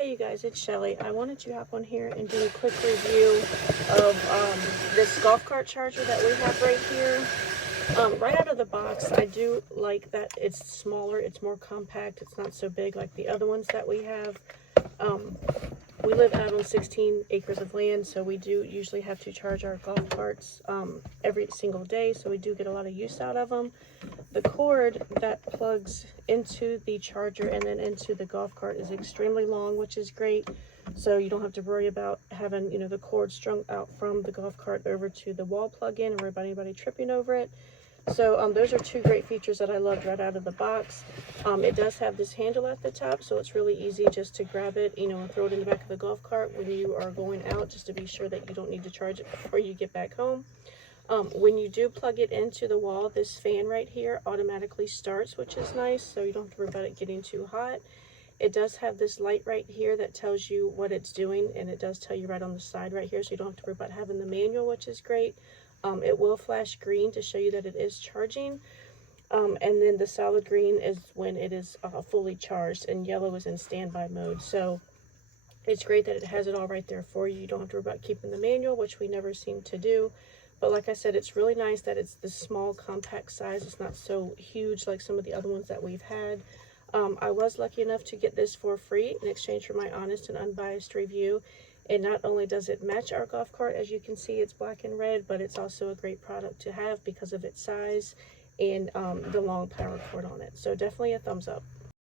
Hey you guys, it's Shelly. I wanted to hop on here and do a quick review of this golf cart charger that we have right here. Right out of the box, I do like that it's smaller, it's more compact, it's not so big like the other ones that we have. We live out on 16 acres of land, so we do usually have to charge our golf carts every single day, so we do get a lot of use out of them. The cord that plugs into the charger and then into the golf cart is extremely long, which is great. So you don't have to worry about having, the cord strung out from the golf cart over to the wall plug-in or about anybody tripping over it. So those are two great features that I loved right out of the box. It does have this handle at the top, so it's really easy just to grab it, and throw it in the back of the golf cart when you are going out, just to be sure that you don't need to charge it before you get back home. When you do plug it into the wall, this fan right here automatically starts, which is nice, so you don't have to worry about it getting too hot. It does have this light right here that tells you what it's doing, and it does tell you right on the side right here, so you don't have to worry about having the manual, which is great. It will flash green to show you that it is charging, and then the solid green is when it is fully charged, and yellow is in standby mode. So it's great that it has it all right there for you. You don't have to worry about keeping the manual, which we never seem to do. But like I said, it's really nice that it's the small, compact size. It's not so huge like some of the other ones that we've had. I was lucky enough to get this for free in exchange for my honest and unbiased review. And not only does it match our golf cart, as you can see, it's black and red, but it's also a great product to have because of its size and the long power cord on it. So definitely a thumbs up.